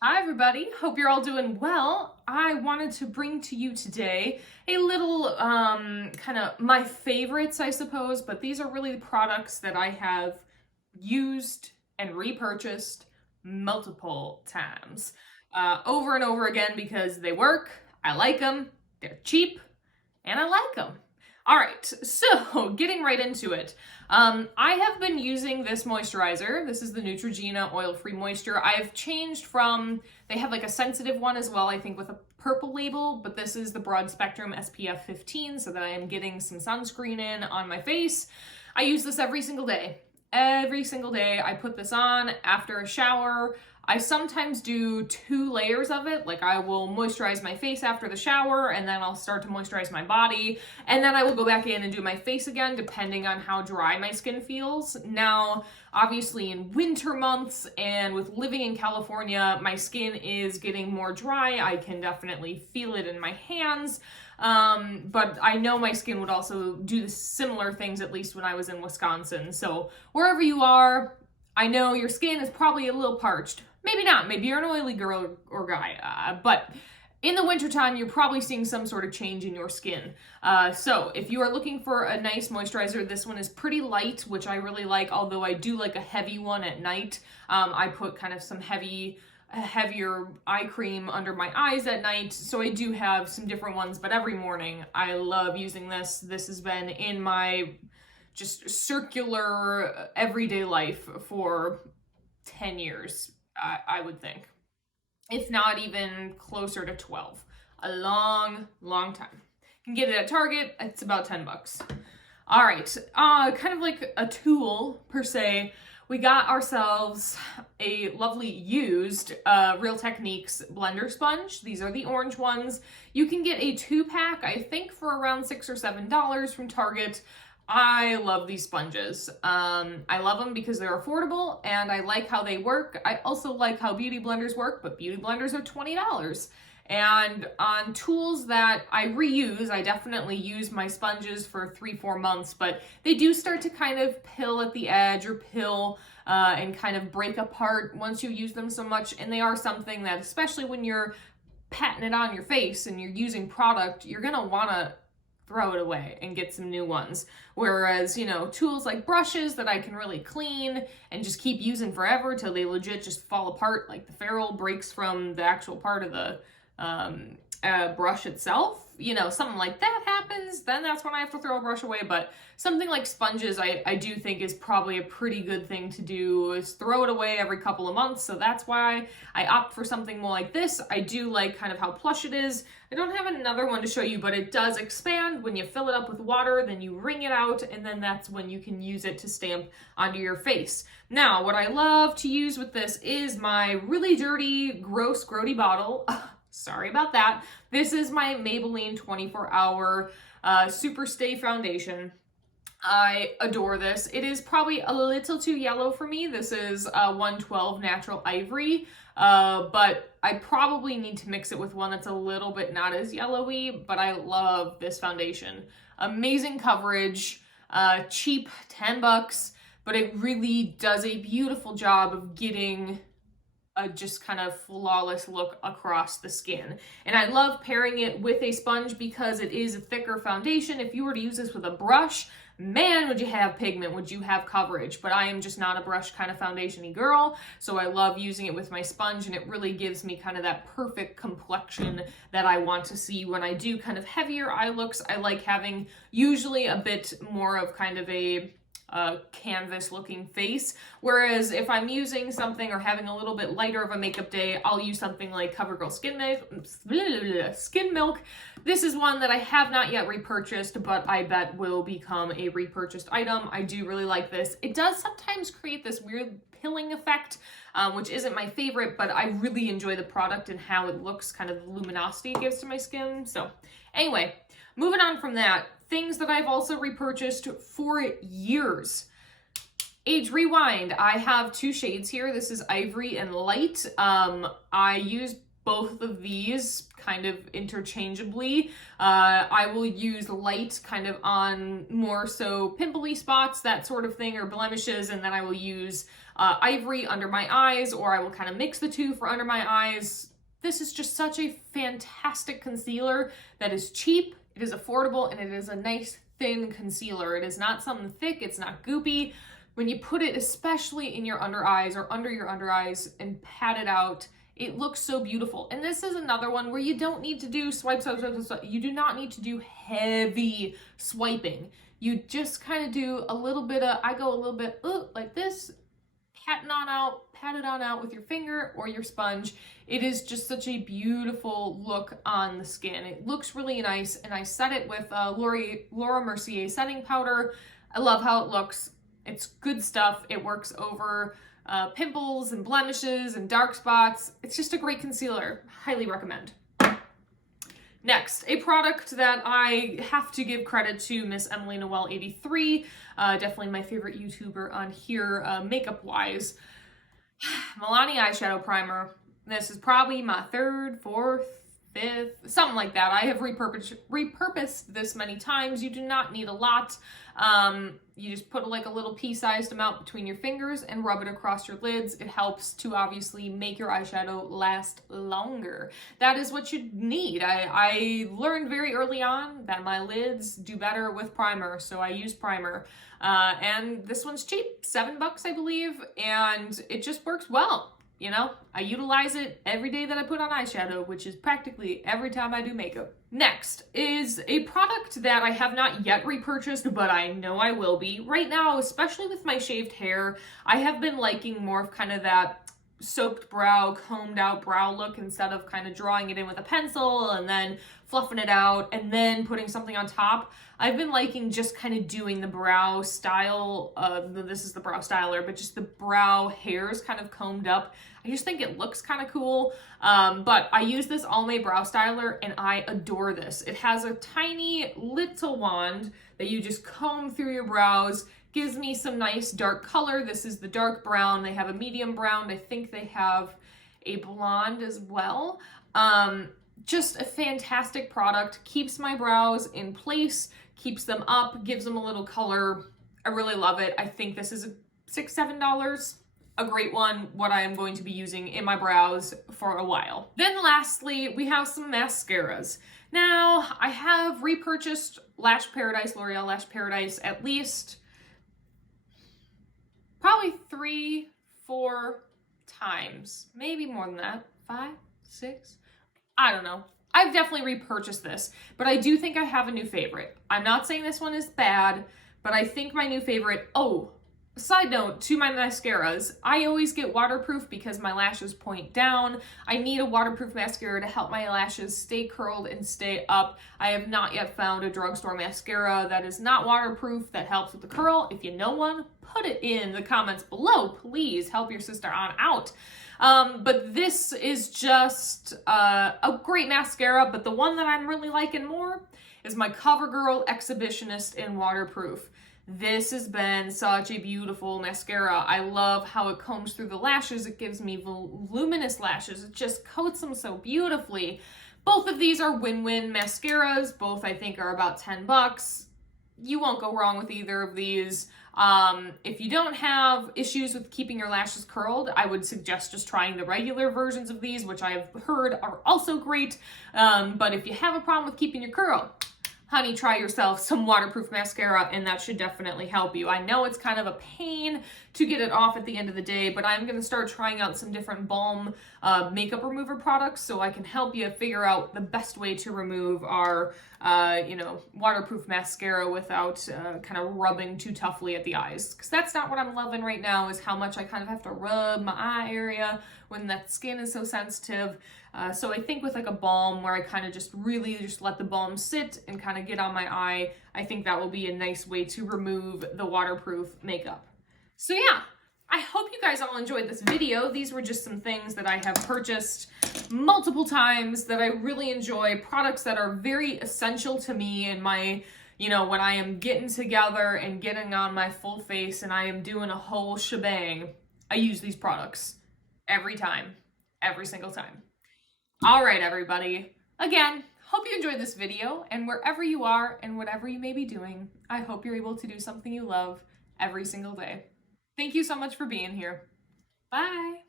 Hi everybody, hope you're all doing well. I wanted to bring to you today a little kind of my favorites, I suppose, but these are really the products that I have used and repurchased multiple times over and over again because they work, I like them, they're cheap, and I like them. All right, so getting right into it. I have been using this moisturizer. This is the Neutrogena Oil-Free Moisture. I've changed from, they have like a sensitive one as well, I think with a purple label, but this is the broad spectrum SPF 15 so that I am getting some sunscreen in on my face. I use this every single day. Every single day I put this on after a shower. I sometimes do 2 layers of it, like I will moisturize my face after the shower and then I'll start to moisturize my body and then I will go back in and do my face again depending on how dry my skin feels. Now, obviously in winter months and with living in California, my skin is getting more dry. I can definitely feel it in my hands. But I know my skin would also do the similar things, at least when I was in Wisconsin. So wherever you are, I know your skin is probably a little parched. Maybe not, maybe you're an oily girl or guy, but in the wintertime, you're probably seeing some sort of change in your skin. So if you are looking for a nice moisturizer, this one is pretty light, which I really like, although I do like a heavy one at night. I put kind of some heavier eye cream under my eyes at night, so I do have some different ones, but every morning I love using this. This has been in my just circular everyday life for 10 years, I would think. If not even closer to 12. A long, long time. You can get it at Target, it's about 10 bucks. All right, kind of like a tool per se, we got ourselves a lovely used Real Techniques blender sponge. These are the orange ones. You can get a 2-pack, I think for around $6 or $7 from Target. I love these sponges. I love them because they're affordable and I like how they work. I also like how beauty blenders work, but beauty blenders are $20. And on tools that I reuse, I definitely use my sponges for 3-4 months, but they do start to kind of pill at the edge or pill and kind of break apart once you use them so much. And they are something that, especially when you're patting it on your face and you're using product, you're gonna wanna throw it away and get some new ones. Whereas, you know, tools like brushes that I can really clean and just keep using forever till they legit just fall apart, like the ferrule breaks from the actual part of the brush itself, you know, something like that happens, then that's when I have to throw a brush away. But something like sponges, I do think is probably a pretty good thing to do, is throw it away every couple of months. So that's why I opt for something more like this. I do like kind of how plush it is. I don't have another one to show you, but it does expand when you fill it up with water, then you wring it out, and then that's when you can use it to stamp onto your face. Now, what I love to use with this is my really dirty, gross, grody bottle. Sorry about that. This is my Maybelline 24-hour Super Stay Foundation. I adore this. It is probably a little too yellow for me. This is 112 Natural Ivory, but I probably need to mix it with one that's a little bit not as yellowy, but I love this foundation. Amazing coverage, cheap, 10 bucks, but it really does a beautiful job of getting a just kind of flawless look across the skin. And I love pairing it with a sponge because it is a thicker foundation. If you were to use this with a brush, man, would you have pigment, would you have coverage. But I am just not a brush kind of foundation-y girl, so I love using it with my sponge, and it really gives me kind of that perfect complexion that I want to see when I do kind of heavier eye looks. I like having usually a bit more of kind of a canvas looking face, whereas if I'm using something or having a little bit lighter of a makeup day, I'll use something like CoverGirl Skin Milk. This is one that I have not yet repurchased, but I bet will become a repurchased item. I do really like this. It does sometimes create this weird pilling effect, which isn't my favorite, but I really enjoy the product and how it looks, kind of the luminosity it gives to my skin. So anyway, moving on from that, things that I've also repurchased for years. Age Rewind. I have 2 shades here. This is Ivory and Light. I use both of these kind of interchangeably. I will use light kind of on more so pimply spots, that sort of thing, or blemishes, and then I will use ivory under my eyes, or I will kind of mix the two for under my eyes. This is just such a fantastic concealer that is cheap, it is affordable, and it is a nice thin concealer. It is not something thick, it's not goopy. When you put it, especially in your under eyes or under your under eyes and pat it out, it looks so beautiful. And this is another one where you don't need to do swipe, swipe, swipe, swipe. You do not need to do heavy swiping. You just kind of do a little bit of, I go a little bit like this, pat it on out with your finger or your sponge. It is just such a beautiful look on the skin. It looks really nice, and I set it with Laura Mercier setting powder. I love how it looks. It's good stuff. It works over pimples and blemishes and dark spots. It's just a great concealer. Highly recommend. Next, a product that I have to give credit to Miss Emily Noel 83, definitely my favorite YouTuber on here, makeup-wise. Milani Eyeshadow Primer. This is probably my third, fourth, fifth, something like that. I have repurposed this many times. You do not need a lot. You just put like a little pea-sized amount between your fingers and rub it across your lids. It helps to obviously make your eyeshadow last longer. That is what you need. I learned very early on that my lids do better with primer, so I use primer. And this one's cheap, $7 I believe, and it just works well. You know, I utilize it every day that I put on eyeshadow, which is practically every time I do makeup. Next is a product that I have not yet repurchased, but I know I will be. Right now, especially with my shaved hair, I have been liking more of kind of that soaked brow, combed out brow look instead of kind of drawing it in with a pencil and then fluffing it out and then putting something on top. I've been liking just kind of doing the brow style, this is the brow styler, but just the brow hairs kind of combed up. I just think it looks kind of cool, but I use this Almay brow styler and I adore this. It has a tiny little wand that you just comb through your brows, gives me some nice dark color. This is the dark brown. They have a medium brown. I think they have a blonde as well. Just a fantastic product. Keeps my brows in place, keeps them up, gives them a little color. I really love it. I think this is $6, $7. A great one, what I am going to be using in my brows for a while. Then lastly, we have some mascaras. Now, I have repurchased Lash Paradise, L'Oreal Lash Paradise, at least probably 3, 4 times, maybe more than that, 5, 6, I don't know. I've definitely repurchased this, but I do think I have a new favorite. I'm not saying this one is bad, but I think my new favorite, side note to my mascaras, I always get waterproof because my lashes point down. I need a waterproof mascara to help my lashes stay curled and stay up. I have not yet found a drugstore mascara that is not waterproof that helps with the curl. If you know one, put it in the comments below. Please help your sister on out. But this is just a great mascara, but the one that I'm really liking more is my CoverGirl Exhibitionist in Waterproof. This has been such a beautiful mascara. I love how it combs through the lashes. It gives me voluminous lashes. It just coats them so beautifully. Both of these are win-win mascaras. Both I think are about $10. You won't go wrong with either of these. If you don't have issues with keeping your lashes curled, I would suggest just trying the regular versions of these, which I've heard are also great. But if you have a problem with keeping your curl, honey, try yourself some waterproof mascara and that should definitely help you. I know it's kind of a pain to get it off at the end of the day, but I'm gonna start trying out some different balm makeup remover products so I can help you figure out the best way to remove our, waterproof mascara without kind of rubbing too toughly at the eyes. Because that's not what I'm loving right now, is how much I kind of have to rub my eye area when that skin is so sensitive. So I think with like a balm where I kind of just really just let the balm sit and kind of get on my eye, I think that will be a nice way to remove the waterproof makeup. So yeah, I hope you guys all enjoyed this video. These were just some things that I have purchased multiple times that I really enjoy, products that are very essential to me in my, when I am getting together and getting on my full face and I am doing a whole shebang, I use these products every time, every single time. All right, everybody. Again, hope you enjoyed this video, and wherever you are and whatever you may be doing, I hope you're able to do something you love every single day. Thank you so much for being here. Bye.